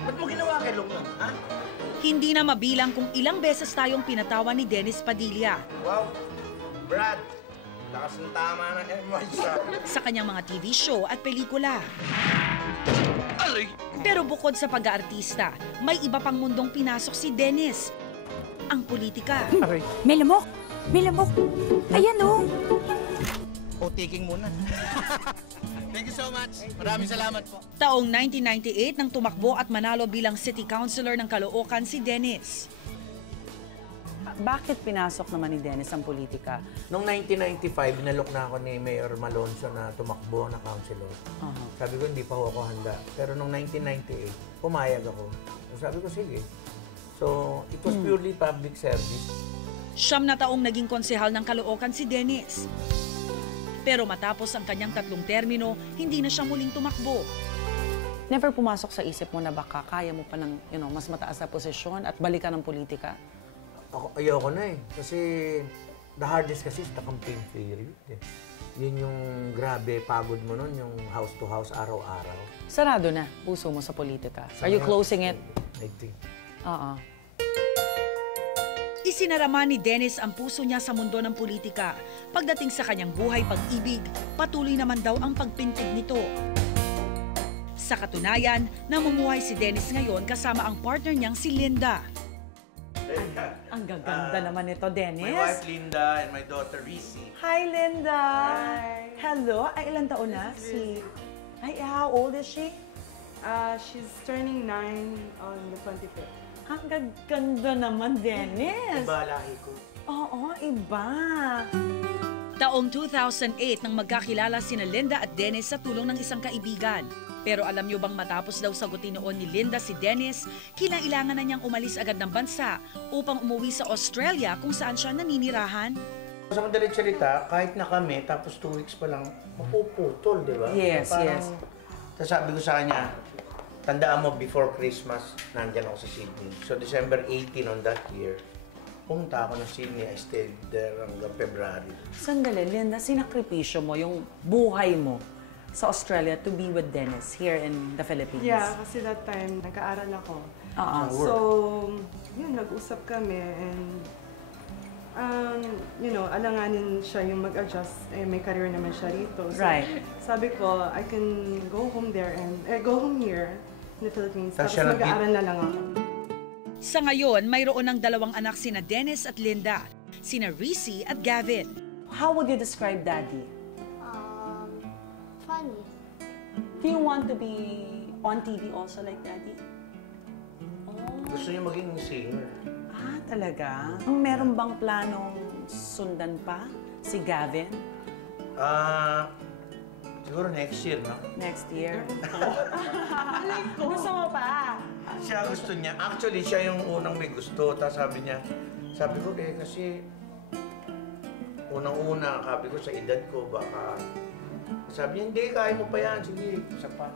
Ba't mo ginawa kay Lungnong, ha? Hindi na mabilang kung ilang beses tayong pinatawan ni Dennis Padilla. Wow, Brad, lakas ng tama ng MY Sa kanyang mga TV show at pelikula. Pero bukod sa pag-aartista, may iba pang mundong pinasok si Dennis. Ang politika. May lamok! May lamok! Ayan o! O, taking muna. Thank you so much. Maraming salamat po. Taong 1998 nang tumakbo at manalo bilang City Councilor ng Caloocan si Dennis. Bakit pinasok naman ni Dennis ang politika? Noong 1995, binalok na ako ni Mayor Malonzo na tumakbo na councilor. Sabi ko, hindi pa ako handa. Pero noong 1998, pumayag ako. Sabi ko, sige. So, it was purely public service. 9 na taong naging konsehal ng Caloocan si Dennis. Pero matapos ang kanyang 3 termino, hindi na siya muling tumakbo. Never pumasok sa isip mo na baka kaya mo pa ng mas mataas na posisyon at balikan ng politika? Ayoko na eh. Kasi the hardest kasi is the campaign period eh. Yun yung grabe, pagod mo nun, yung house to house, araw-araw. Sarado na puso mo sa politika. Are you closing it? I think. Isinarama ni Dennis ang puso niya sa mundo ng politika. Pagdating sa kanyang buhay pag-ibig, patuloy naman daw ang pagpintig nito. Sa katunayan, namumuhay si Dennis ngayon kasama ang partner niyang si Linda. Ang gaganda naman ito, Dennis. My wife Linda and my daughter Reese. Hi, Linda! Hi. Hello! Ay, ilang taon na? Ay, how old is she? She's turning 9 on the 25th. Ang gaganda naman, Dennis. Iba lahi ko. Oo, iba. Taong 2008 nang magkakilala sina Linda at Dennis sa tulong ng isang kaibigan. Pero alam niyo bang matapos daw sagutin noon ni Linda si Dennis, kinailangan na niyang umalis agad ng bansa upang umuwi sa Australia kung saan siya naninirahan? Sa madalit salita, kahit na kami, tapos 2 weeks pa lang, mapuputol, di ba? Yes, yes. Tapos sabi ko sa kanya, tandaan mo, before Christmas, nandyan ako sa Sydney. So, December 18 on that year, pumunta ako ng Sydney. I stayed there hanggang February. Sandali, Linda, sinakripisyo mo yung buhay mo sa Australia to be with Dennis here in the Philippines. Yeah, kasi that time, nag-aaral ako. So, yun, nag-usap kami and, alanganin siya yung mag-adjust. May career naman siya rito. So, Right. sabi ko, I can go home there and, go home here in the Philippines. Tapos siya mag-aaral na lang ako. Sa ngayon, mayroon ng 2 anak sina Dennis at Linda, sina Reese at Gavin. How would you describe Daddy? Funny. Do you want to be on TV also like Daddy? Gusto niya maging singer. Talaga? Meron bang planong sundan pa si Gavin? Siguro next year, no? Next year? Gusto mo pa? Siya gusto niya. Actually, siya yung unang may gusto. Tapos sabi ko, kasi unang-una, sabi ko sa edad ko, baka sabi niya, hindi, kaya mo pa yan. Sige, isa pa.